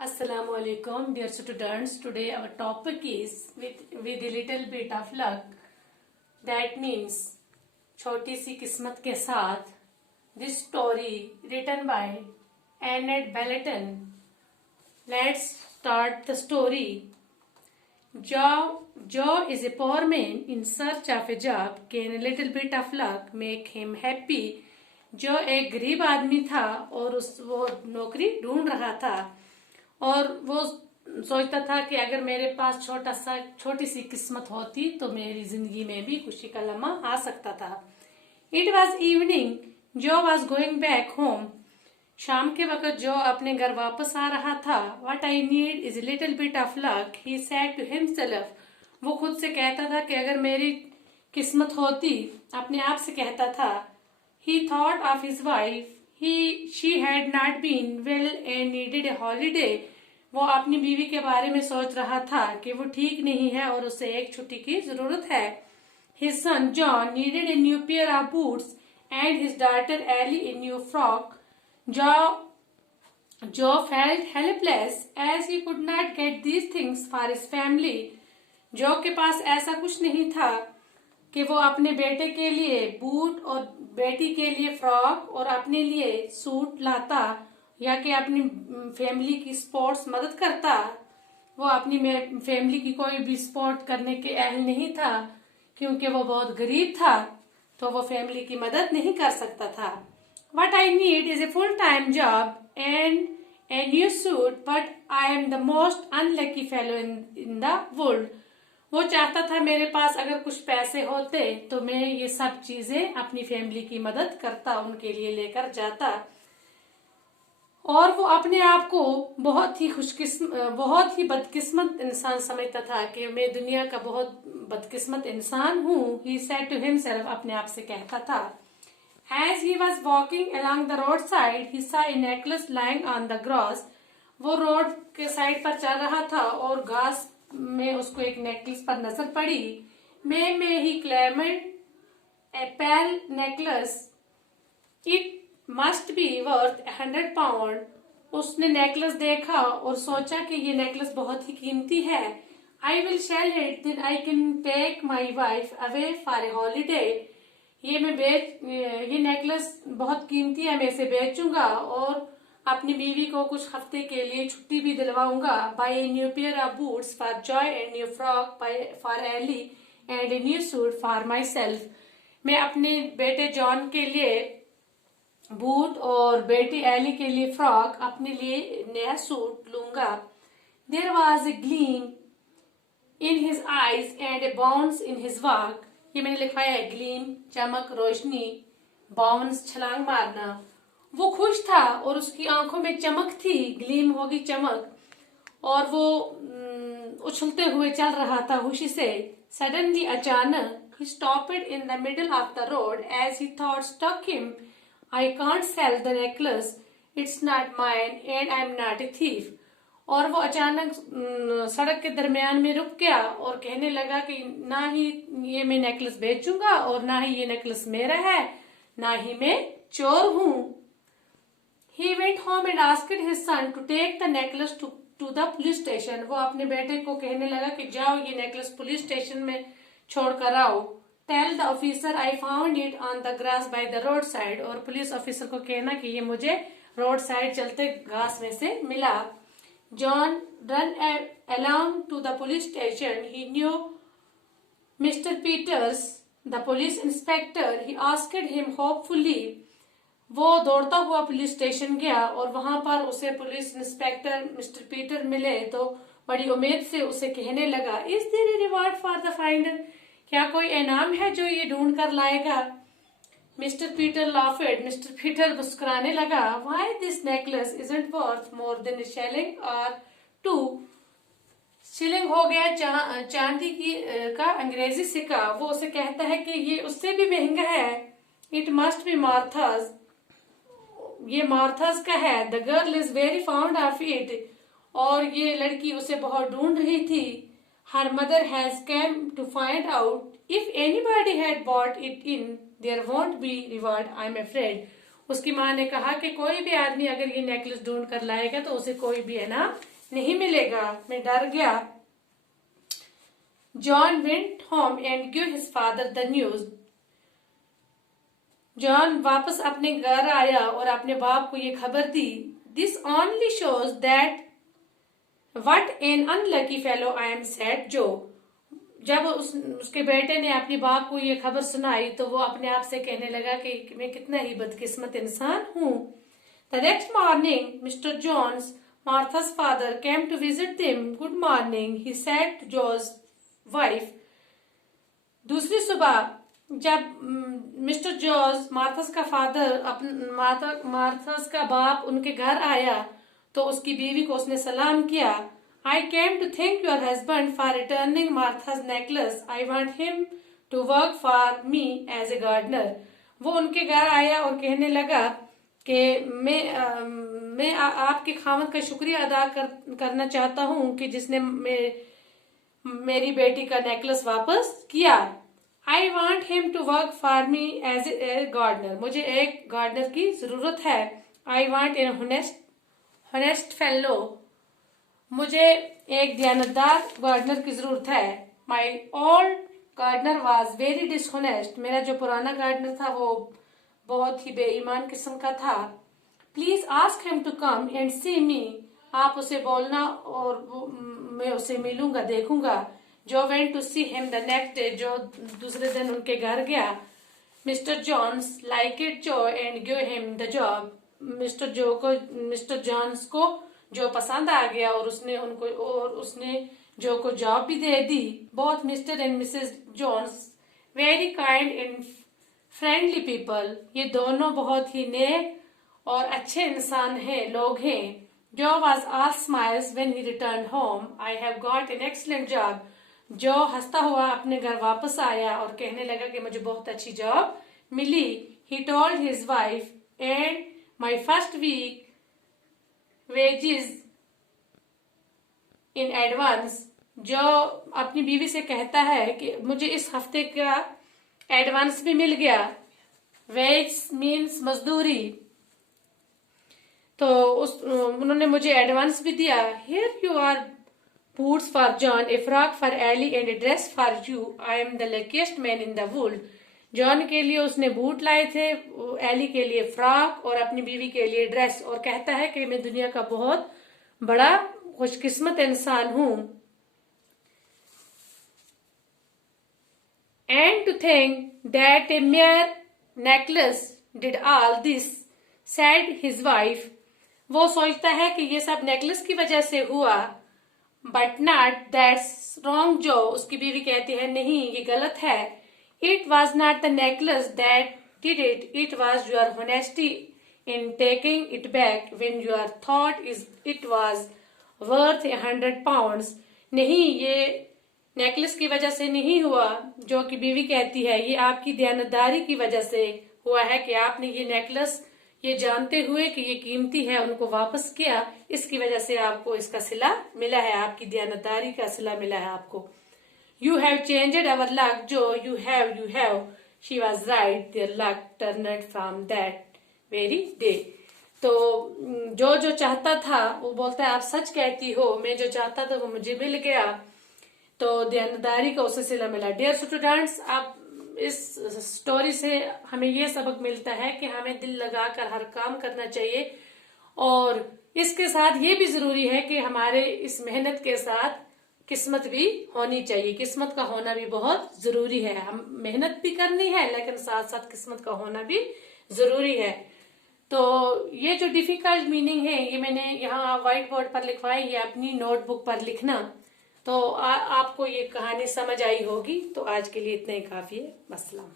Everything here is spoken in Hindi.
Assalamu alaikum, dear students. Today our topic is with a little bit of luck. That means छोटी सी किस्मत के साथ. This story written by Annette Ballatin. Let's start the story. Joe is a poor man in search of a job. Can a little bit of luck make him happy? जो एक गरीब आदमी था और वो नौकरी ढूंढ रहा था और वो सोचता था कि अगर मेरे पास छोटी सी किस्मत होती तो मेरी जिंदगी में भी खुशी का लम्हा आ सकता था. It was evening. जो वॉज गोइंग बैक होम. शाम के वक्त जो अपने घर वापस आ रहा था. What I need is little bit of luck, he said to himself. वो खुद से कहता था कि अगर मेरी किस्मत होती, अपने आप से कहता था. ही thought of his wife. She had not been well and needed a holiday. वो अपनी बीवी के बारे में सोच रहा था कि वो ठीक नहीं है और उसे एक छुट्टी की जरूरत है. His son John needed a new pair of boots and his daughter Ellie a new frock. Joe felt helpless as he could not get these things for his family. जो के पास ऐसा कुछ नहीं था कि वो अपने बेटे के लिए बूट और बेटी के लिए फ्रॉक और अपने लिए सूट लाता या कि अपनी फैमिली की स्पोर्ट्स मदद करता. वो अपनी फैमिली की कोई भी स्पोर्ट करने के अहल नहीं था क्योंकि वो बहुत गरीब था, तो वो फैमिली की मदद नहीं कर सकता था. What I need is a full-time job and a new suit, but I am the most unlucky fellow in the world. वो चाहता था मेरे पास अगर कुछ पैसे होते तो मैं ये सब चीजें अपनी फैमिली की मदद करता, उनके लिए लेकर जाता. और वो अपने आप को बहुत ही बदकिस्मत इंसान समझता था कि मैं दुनिया का बहुत बदकिस्मत इंसान हूँ. He said to himself. अपने आप से कहता था. As he was walking along the roadside, he saw a necklace lying on the grass. वो रोड के साइड पर चल रहा था और घास में उसको एक नेकलेस पर नजर पड़ी. May he claimed a pearl necklace. It must be worth 100 pound. उसने नेकलेस देखा और सोचा कि ये नेकलेस बहुत ही कीमती है. I will sell it, then I can take my wife away for a holiday. ये नेकलेस बहुत कीमती है, मैं इसे बेचूंगा और अपनी बीवी को कुछ हफ्ते के लिए छुट्टी भी दिलवाऊंगा. Buy a new pair of boots for Joy and new frock for Ellie and a new suit for myself. मैं अपने बेटे जॉन के लिए बूट और बेटी एली के लिए फ्रॉक, अपने लिए नया सूट लूंगा. There was a gleam in his eyes and a bounce in his walk. ये मैंने लिखवाया है ग्लीम, चमक, रोशनी, बाउंस, छलांग मारना. वो खुश था और उसकी आंखों में चमक थी. ग्लीम होगी चमक. और वो उछलते हुए चल रहा था खुशी से. सडनली अचानक he stopped in the middle of the road as he thought struck him. I can't sell the necklace. It's not mine and I'm not a thief. और वो अचानक सड़क के दरमियान में रुक गया और कहने लगा कि ना ही ये मैं नेकलेस बेचूंगा और ना ही ये नेकलेस मेरा है, ना ही मैं चोर हूँ. He went home and asked his son to take the necklace to the police station. वो अपने बेटे को कहने लगा कि जाओ ये नेकलेस पुलिस स्टेशन में छोड़ कर आओ. Tell the officer I found it on the grass by the roadside. और पुलिस ऑफिसर को कहना कि ये मुझे रोड साइड चलते घास में से मिला. John ran along to the police station. He knew Mr. Peters, the police inspector. He asked him hopefully. वो दौड़ता हुआ पुलिस स्टेशन गया और वहां पर उसे पुलिस इंस्पेक्टर मिस्टर पीटर मिले तो बड़ी उम्मीद से उसे कहने लगा. Is there a reward for the finder. क्या कोई इनाम है जो ये ढूंढ कर लाएगा. Mr Peter laughed. Mr Peter मुस्कुराने लगा. Why this necklace isn't worth more than a shilling or two. Shilling हो गया चांदी का अंग्रेजी सिक्का. वो उसे कहता है कि ये उससे भी महंगा है. It must be Martha's. ये मार्थाज का है. The girl is very found of it. और ये लड़की उसे बहुत ढूंढ रही थी. Her mother has came to find out. If anybody had bought it in there won't be reward, I am afraid. उसकी माँ ने कहा कि कोई भी आदमी अगर ये नेकलेस ढूंढ कर लाएगा तो उसे कोई भी है ना नहीं मिलेगा। मैं डर गया। John went home and give his father the news. John वापस अपने घर आया और अपने बाप को ये खबर दी। This only shows that what an unlucky fellow I am, said Joe. जब उसके बेटे ने अपनी बाप को ये खबर सुनाई तो वो अपने आप से कहने लगा कि मैं कितना ही बदकिस्मत इंसान हूँ। The next morning Mr Jones, मार्था's father, came to visit them. Good morning, he said to Joe's wife. दूसरी सुबह जब मिस्टर जॉर्ज, मार्था's का फादर, मार्था's का बाप उनके घर आया तो उसकी बीवी को उसने सलाम किया। I came to thank your husband for returning Martha's necklace. I want him to work for me as a gardener. वो उनके घर आया और कहने लगा कि मैं आपके खामद का शुक्रिया अदा करना चाहता हूँ कि जिसने मेरी बेटी का नेकलेस वापस किया। I want him to work for me as a gardener. मुझे एक गार्डनर की जरूरत है। I want an honest fellow. मुझे एक दयानतदार गार्डनर की जरूरत है। My old gardener was very dishonest. मेरा जो पुराना गार्डनर था वो बहुत ही बेईमान किस्म का था। Please ask him to come and see me. आप उसे बोलना और मैं उसे मिलूंगा, देखूंगा। जो went to see him the next day. जो दूसरे दिन उनके घर गया। Mr. Jones liked Joe and gave him the job. Mister Jones को जो पसंद आ गया और उसने जो को जॉब भी दे दी। Both Mr and Mrs Jones very kind and friendly people. ये दोनों बहुत ही नेक और अच्छे इंसान हैं, लोग हैं। जो was all smiles when he return home. I have got an excellent job. जो हंसता हुआ अपने घर वापस आया और कहने लगा कि मुझे बहुत अच्छी जॉब मिली। He told his wife and my first week wages in advance. जो अपनी बीवी से कहता है कि मुझे इस हफ्ते का एडवांस भी मिल गया। वेज मीन्स मजदूरी। तो उन्होंने मुझे एडवांस भी दिया। Here you are boots for John, a frock for Ellie and a dress for you. I am the luckiest man in the world. John के लिए उसने बूट लाए थे, एली के लिए फ्रॉक और अपनी बीवी के लिए ड्रेस, और कहता है कि मैं दुनिया का बहुत बड़ा खुशकिस्मत इंसान हूं। And to think that a mere necklace did all this, said his wife. वो सोचता है कि ये सब नेकलेस की वजह से हुआ। बट नॉट दैट्स रॉन्ग जो। उसकी बीवी कहती है नहीं, ये गलत है। It was not the necklace that did it. It was your honesty in taking it back when you thought it was worth 100 pounds. नहीं, ये नेकलेस की वजह से नहीं हुआ। जो कि बीवी कहती है ये आपकी दयानतदारी की वजह से हुआ है कि आपने ये नेकलेस ये जानते हुए कि ये कीमती है उनको वापस किया। इसकी वजह से आपको इसका सिला मिला है, आपकी दयानतदारी का सिला मिला है आपको। You have changed our luck, Joe. You have. She was right. Their luck turned from that very day. तो जो चाहता था वो बोलता है आप सच कहती हो, मैं जो चाहता था वो मुझे मिल गया। तो दयानतदारी का उसे सिला मिला। डियर स्टूडेंट्स, आप इस स्टोरी से हमें ये सबक मिलता है कि हमें दिल लगाकर हर काम करना चाहिए, और इसके साथ ये भी जरूरी है कि हमारे इस मेहनत के साथ किस्मत भी होनी चाहिए। किस्मत का होना भी बहुत जरूरी है। हम मेहनत भी करनी है लेकिन साथ साथ किस्मत का होना भी जरूरी है। तो ये जो डिफिकल्ट मीनिंग है ये मैंने यहाँ व्हाइट बोर्ड पर लिखवाई, ये अपनी नोटबुक पर लिखना। तो आपको ये कहानी समझ आई होगी। तो आज के लिए इतना ही काफी है। अस्सलाम।